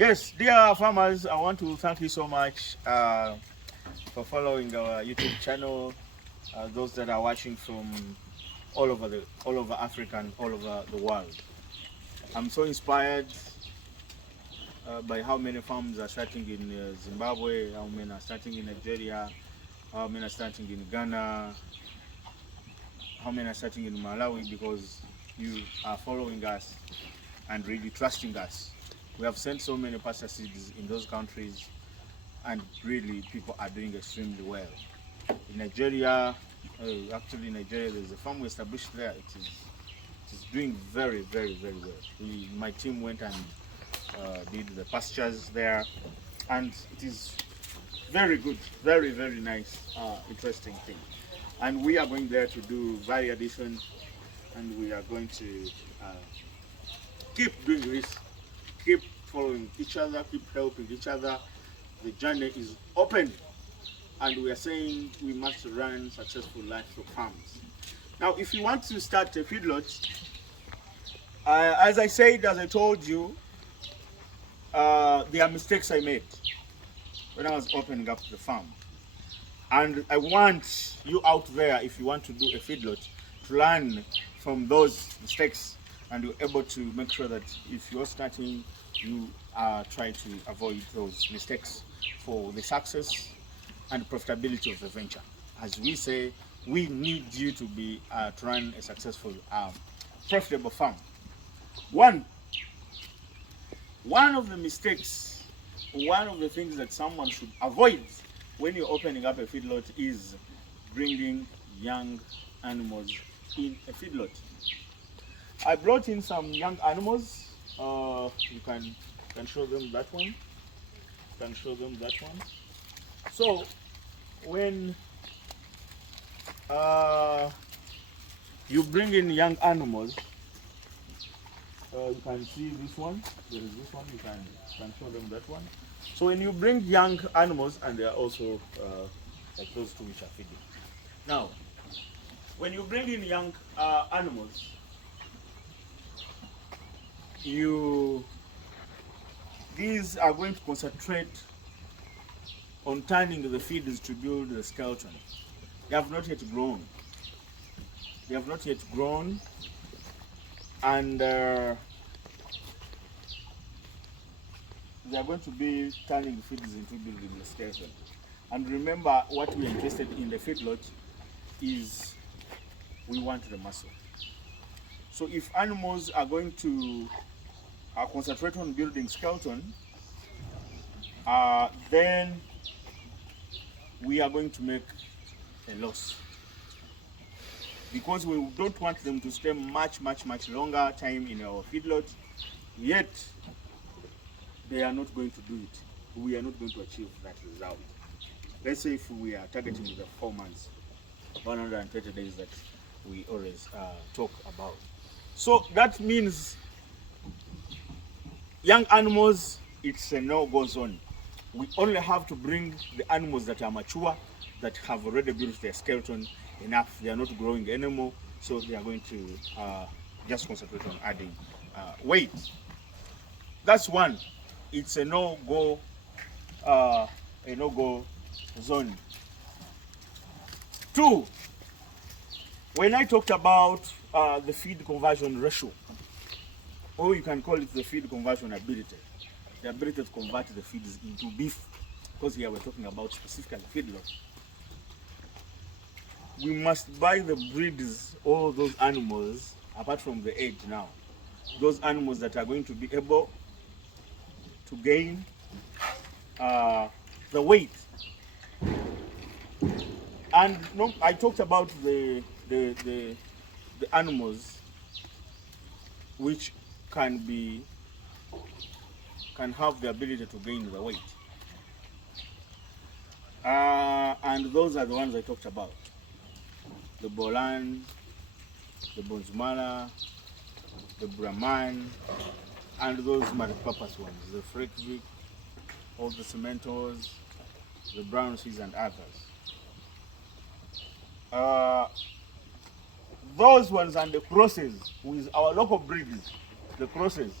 Yes, dear farmers, I want to thank you so much for following our YouTube channel. Those that are watching from all over Africa and all over the world. I'm so inspired by how many farms are starting in Zimbabwe, how many are starting in Nigeria, how many are starting in Ghana, how many are starting in Malawi, because you are following us and really trusting us. We have sent so many pasture seeds in those countries, and really people are doing extremely well. In Nigeria, actually in Nigeria, there's a farm we established there. It is doing very, very, very well. My team went and did the pastures there, and it is very good, very, very nice, interesting thing. And we are going there to do value addition, and we are going to keep doing this, keep following each other, keep helping each other. The journey is open, and we are saying we must run successful livestock farms. Now, if you want to start a feedlot, as I told you, there are mistakes I made when I was opening up the farm. And I want you out there, if you want to do a feedlot, to learn from those mistakes, and you're able to make sure that if you're starting, you try to avoid those mistakes for the success and profitability of the venture. As we say, we need you to be to run a successful, profitable farm. One of the mistakes, one of the things that someone should avoid when you're opening up a feedlot is bringing young animals in a feedlot. I brought in some young animals. You can show them that one. You can show them that one. So when you bring in young animals, you can see this one. There is this one. You can show them that one. So when you bring young animals, and they are also like those two which are feeding. Now, when you bring in young animals, these are going to concentrate on turning the feeds to build the skeleton. They have not yet grown. They have not yet grown, and they are going to be turning the feeds into building the skeleton. And remember, what we are interested in the feedlot is we want the muscle. So if animals are going to concentrate on building skeleton, then we are going to make a loss, because we don't want them to stay much longer time in our feedlot, yet they are not going to do it. We are not going to achieve that result. Let's say if we are targeting the 4 months, 130 days that we always talk about. So that means young animals, it's a no-go zone. We only have to bring the animals that are mature, that have already built their skeleton enough. They are not growing anymore, so they are going to just concentrate on adding weight. That's one. It's a no-go zone. Two, when I talked about the feed conversion ratio, or you can call it the feed conversion ability, the ability to convert the feeds into beef, because here we're talking about specifically feedlot. We must buy the breeds, all those animals, apart from the age now, those animals that are going to be able to gain the weight. And no, I talked about the animals which can have the ability to gain the weight, and those are the ones I talked about: the Bolan, the Bonzumala, the Brahman, and those multi-purpose ones, the Frekvik, all the Cementos, the Brown Seas, and others. Those ones and the crosses with our local breeds, the crosses,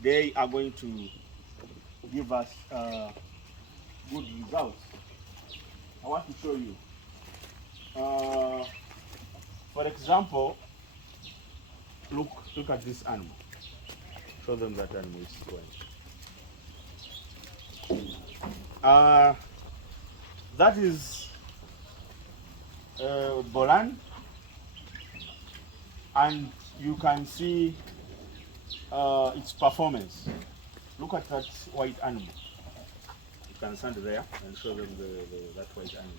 they are going to give us good results. I want to show you. For example, look at this animal. Show them that animal is going. That is Bolan, and you can see its performance. Look at that white animal. You can stand there and show them that white animal.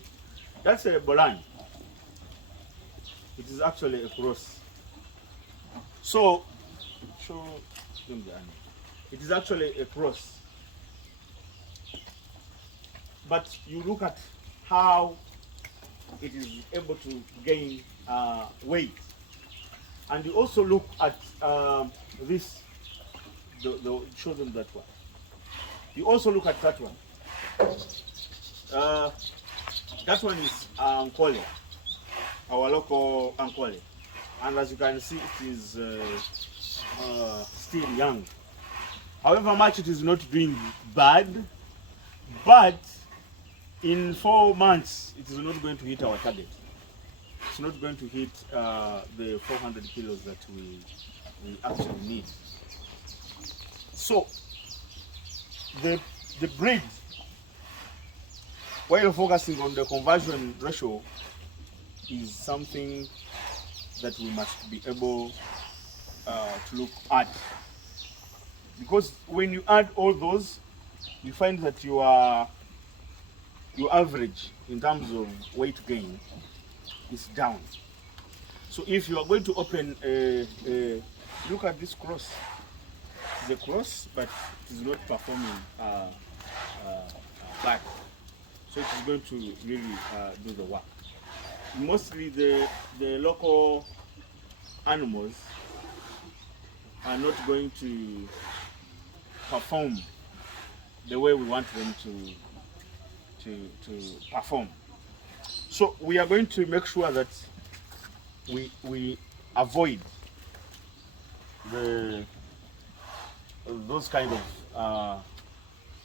That's a Bolan. It is actually a cross. So, show them the animal. It is actually a cross. But you look at how it is able to gain weight. And you also look at this, show them that one. You also look at that one. That one is Ankole, our local Ankole. And as you can see, it is still young. However much it is not doing bad, but in 4 months, it is not going to hit our target. It's not going to hit the 400 kilos that we actually need. So, the breed, while focusing on the conversion ratio, is something that we must be able to look at. Because when you add all those, you find that your average in terms of weight gain is down. So if you are going to open look at this cross. It's a cross, but it is not performing back. So it is going to really do the work. Mostly the local animals are not going to perform the way we want them to perform. So we are going to make sure that we avoid those kind of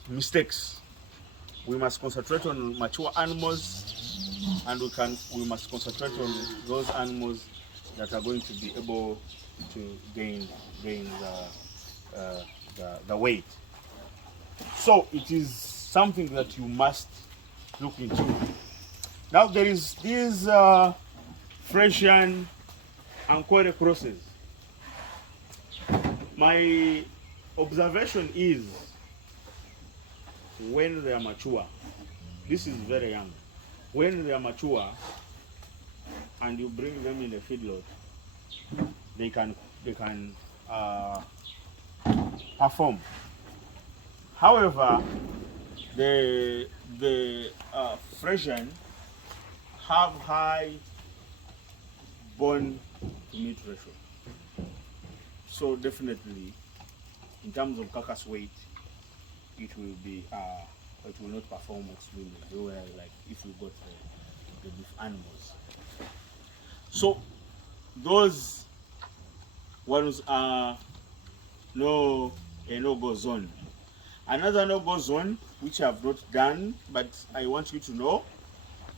mistakes. We must concentrate on mature animals, and we must concentrate on those animals that are going to be able to gain the weight. So it is something that you must look into. Now there is these Fresian Ankole crosses. My observation is when they are mature, this is very young, when they are mature and you bring them in a feedlot, they can perform. However, the Fresian have high bone to meat ratio. So definitely, in terms of carcass weight, it will be it will not perform extremely well like if you got the beef animals. So those ones are a no-go zone. Another no-go zone, which I have not done, but I want you to know,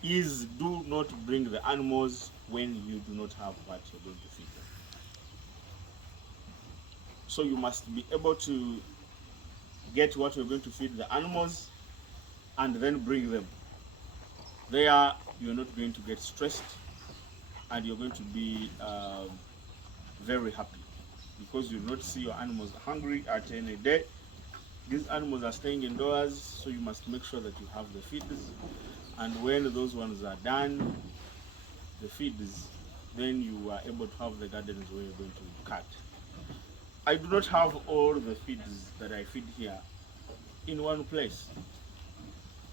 is do not bring the animals when you do not have what you're going to feed them. So you must be able to get what you're going to feed the animals and then bring them. There, you're not going to get stressed and you're going to be very happy because you will not see your animals hungry at any day. These animals are staying indoors, so you must make sure that you have the feeds. And when those ones are done, the feeds, then you are able to have the gardens where you're going to cut. I do not have all the feeds that I feed here in one place.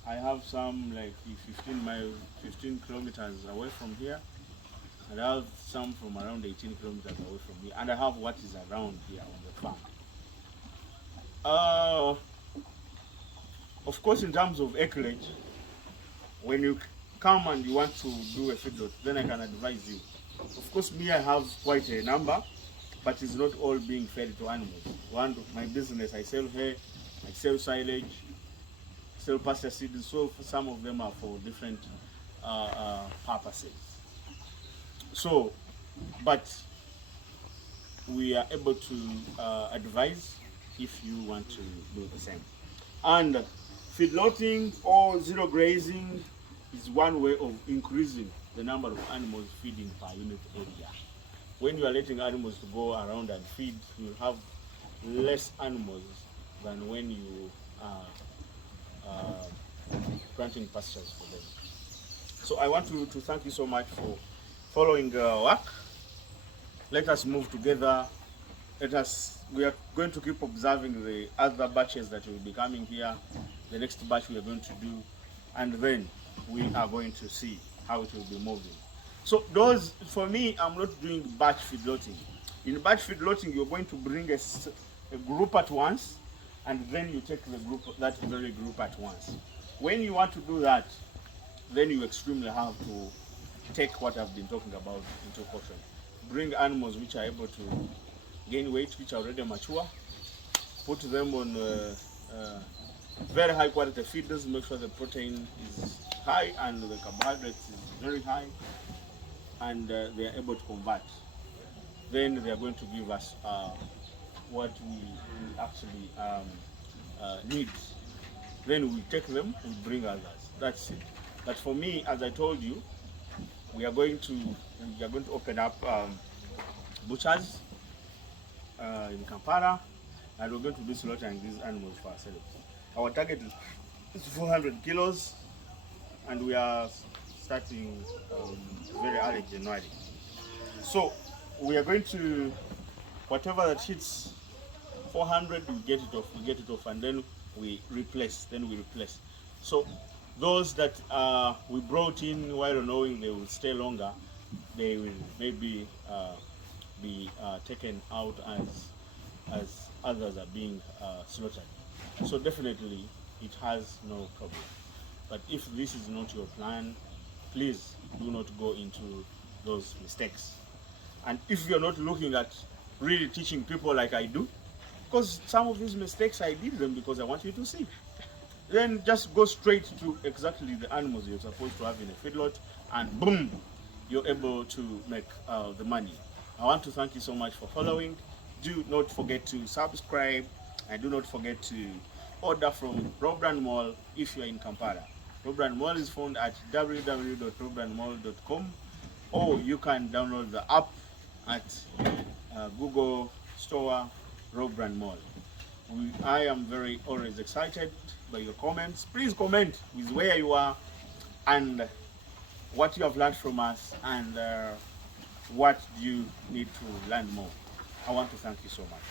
I have some like 15 kilometers away from here, and I have some from around 18 kilometers away from here, and I have what is around here on the farm. Of course, in terms of acreage, when you come and you want to do a feedlot, then I can advise you. Of course, me, I have quite a number, but it's not all being fed to animals. One of my business, I sell hay, I I sell silage, sell pasture seeds. So some of them are for different purposes. So, but we are able to advise if you want to do the same. And feedlotting or zero grazing is one way of increasing the number of animals feeding per unit area. When you are letting animals to go around and feed, you have less animals than when you are planting pastures for them. So I want to thank you so much for following our work. Let us move together. We are going to keep observing the other batches that will be coming here, the next batch we are going to do, and then we are going to see how it will be moving. So those, for me, I'm not doing batch feedlotting. In batch feedlotting, you're going to bring a group at once, and then you take the group, that very group at once. When you want to do that, then you extremely have to take what I've been talking about into caution. Bring animals which are able to gain weight, which are already mature, put them on very high quality feeders, make sure the protein is high and the carbohydrates is very high, and they are able to convert. Then they are going to give us what we actually need. Then we take them and bring others. That's it. But for me, as I told you, we are going to open up butchers in Kampala, and we're going to be slaughtering these animals for ourselves. Our target is 400 kilos, and we are starting very early January. So we are going to, whatever that hits 400, we get it off, and then we replace. So those that we brought in while knowing they will stay longer, they will maybe be taken out as others are being slaughtered. So definitely it has no problem. But if this is not your plan, please do not go into those mistakes. And if you're not looking at really teaching people like I do, because some of these mistakes I did them because I want you to see, then just go straight to exactly the animals you're supposed to have in a feedlot, and boom, you're able to make the money. I want to thank you so much for following. Do not forget to subscribe, and do not forget to order from Robran Mall if you're in Kampala. Robran Mall is found at www.robranmall.com, or you can download the app at Google Store Robran Mall. I am always excited by your comments. Please comment with where you are and what you have learned from us, and what you need to learn more. I want to thank you so much.